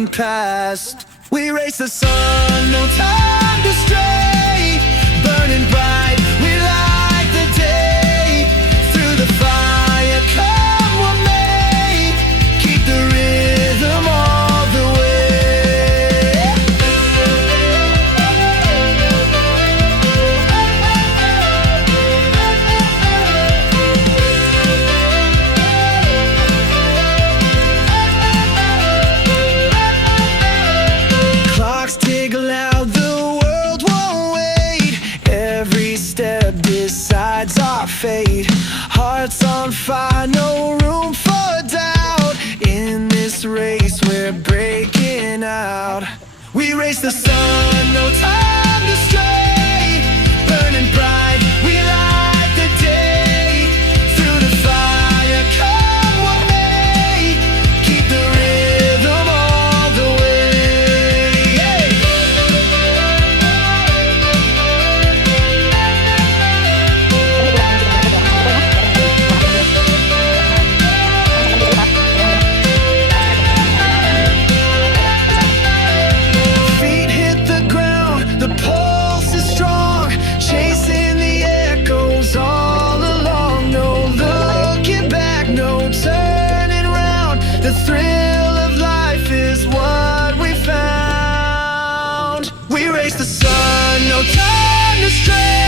flying past. We race the sun, no time to stray. Burning bright, we light the day. Through the fire, come what may. Keep the rhythm all the way. Clocks tick loud, the world won't wait. Every step decides our fate. Hearts on fire, no room for doubt. In this race we're breaking out. We race the sun, no time to stray. Burning bright, we light the day. Through the fire, come what may. Keep the rhythm all the way. Yeah. Feet hit the ground, the pulse is strong. Chasing the echoes all along. No looking back, no turning round. The thrill of life is what we found. We race the sun, no time to stray.